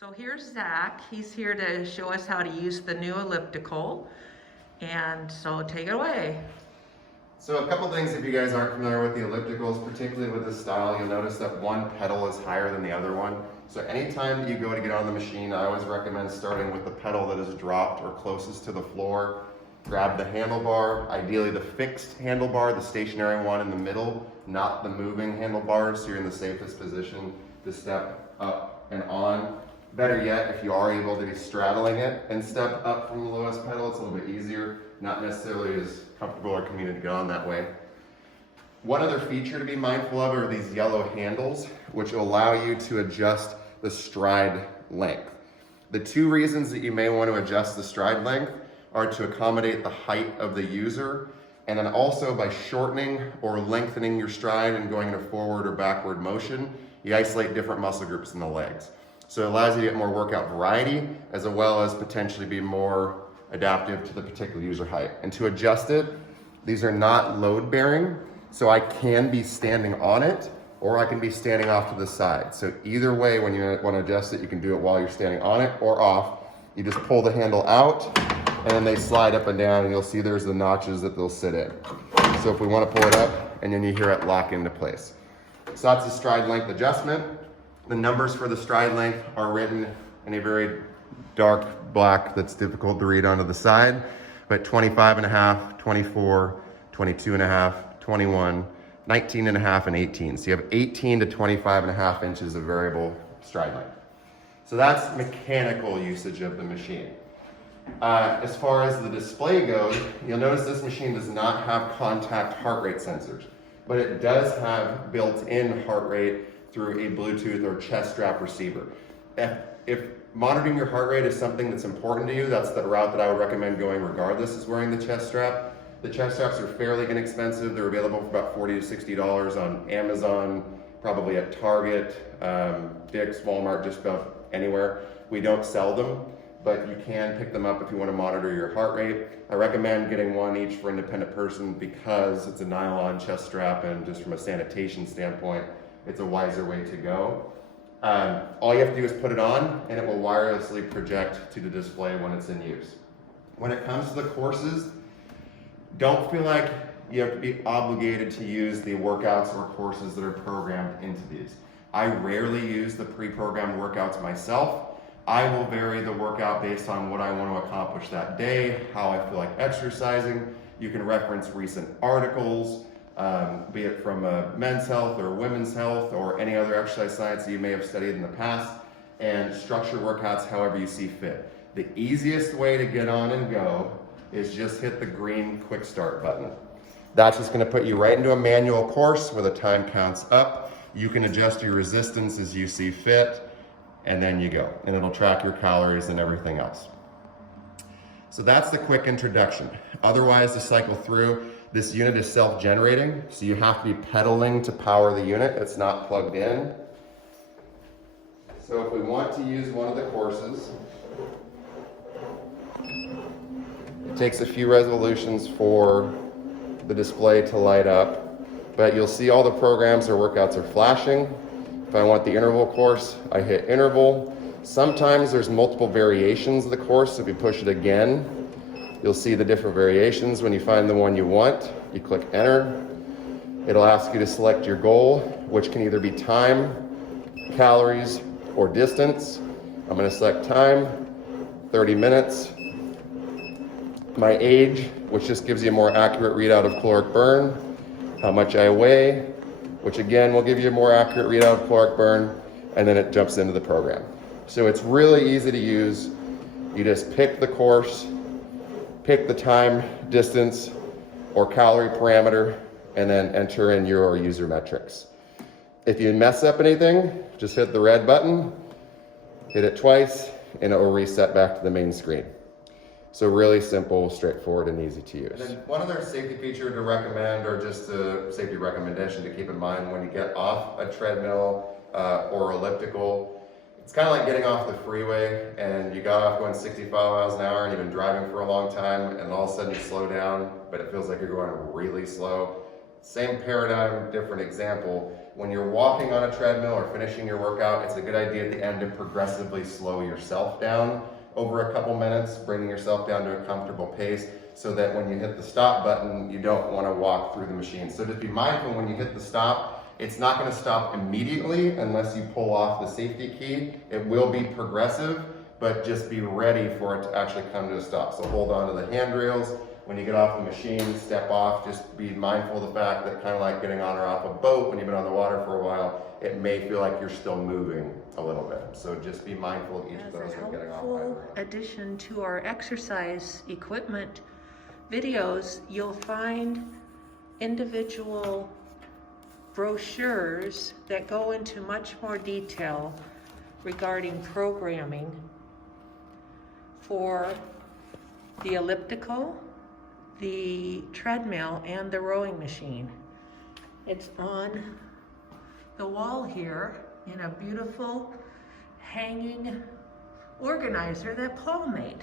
So here's Zach. He's here to show us how to use the new elliptical. And so take it away. So a couple things, if you guys aren't familiar with the ellipticals, particularly with this style, you'll notice that one pedal is higher than the other one. So anytime that you go to get on the machine, I always recommend starting with the pedal that is dropped or closest to the floor. Grab the handlebar, ideally the fixed handlebar, the stationary one in the middle, not the moving handlebar, so you're in the safest position to step up and on. Better yet, if you are able to be straddling it and step up from the lowest pedal, it's a little bit easier, not necessarily as comfortable or convenient to get on that way. One other feature to be mindful of are these yellow handles, which will allow you to adjust the stride length. The two reasons that you may want to adjust the stride length are to accommodate the height of the user, and then also by shortening or lengthening your stride and going in a forward or backward motion, you isolate different muscle groups in the legs. So it allows you to get more workout variety, as well as potentially be more adaptive to the particular user height. And to adjust it, these are not load bearing, so I can be standing on it, or I can be standing off to the side. So either way, when you want to adjust it, you can do it while you're standing on it or off. You just pull the handle out, and then they slide up and down, and you'll see there's the notches that they'll sit in. So if we want to pull it up, and then you hear it lock into place. So that's the stride length adjustment. The numbers for the stride length are written in a very dark black that's difficult to read onto the side, but 25 and a half, 24, 22 and a half, 21, 19 and a half, and 18. So you have 18 to 25 and a half inches of variable stride length. So that's mechanical usage of the machine. As far as the display goes, you'll notice this machine does not have contact heart rate sensors, but it does have built-in heart rate through a Bluetooth or chest strap receiver. If monitoring your heart rate is something that's important to you, that's the route that I would recommend going regardless, is wearing the chest strap. The chest straps are fairly inexpensive. They're available for about $40 to $60 on Amazon, probably at Target, Dick's, Walmart, just about anywhere. We don't sell them, but you can pick them up if you want to monitor your heart rate. I recommend getting one each for independent person because it's a nylon chest strap, and just from a sanitation standpoint, it's a wiser way to go. All you have to do is put it on, and it will wirelessly project to the display when it's in use. When it comes to the courses, don't feel like you have to be obligated to use the workouts or courses that are programmed into these. I rarely use the pre-programmed workouts myself. I will vary the workout based on what I want to accomplish that day, how I feel like exercising. You can reference recent articles, be it from men's health or women's health or any other exercise science that you may have studied in the past, and structure workouts however you see fit. The easiest way to get on and go is just hit the green quick start button. That's just going to put you right into a manual course where the time counts up. You can adjust your resistance as you see fit, and then you go, and it'll track your calories and everything else. So that's the quick introduction. Otherwise, to cycle through, this unit is self-generating, so you have to be pedaling to power the unit. It's not plugged in. So if we want to use one of the courses, it takes a few resolutions for the display to light up, but you'll see all the programs or workouts are flashing. If I want the interval course, I hit interval. Sometimes there's multiple variations of the course, so if you push it again, you'll see the different variations. When you find the one you want, you click enter. It'll ask you to select your goal, which can either be time, calories, or distance. I'm going to select time, 30 minutes. My age, which just gives you a more accurate readout of caloric burn. How much I weigh, which again will give you a more accurate readout of caloric burn, and then it jumps into the program. So it's really easy to use. You just pick the course, pick the time, distance, or calorie parameter, and then enter in your user metrics. If you mess up anything, just hit the red button, hit it twice, and it will reset back to the main screen. So really simple, straightforward, and easy to use. And then one other safety feature to recommend, or just a safety recommendation to keep in mind when you get off a treadmill or elliptical, it's kind of like getting off the freeway and you got off going 65 miles an hour and you've been driving for a long time, and all of a sudden you slow down, but it feels like you're going really slow. Same paradigm, different example. when you're walking on a treadmill or finishing your workout, it's a good idea at the end to progressively slow yourself down over a couple minutes, bringing yourself down to a comfortable pace so that when you hit the stop button, you don't want to walk through the machine. So just be mindful when you hit the stop, it's not going to stop immediately unless you pull off the safety key. It will be progressive, but just be ready for it to actually come to a stop. So hold on to the handrails. When you get off the machine, step off. Just be mindful of the fact that, kind of like getting on or off a boat, when you've been on the water for a while, it may feel like you're still moving a little bit. So just be mindful of each of those when getting off. As a helpful addition to our exercise equipment videos, you'll find individual brochures that go into much more detail regarding programming for the elliptical, the treadmill, and the rowing machine. It's on the wall here in a beautiful hanging organizer that Paul made.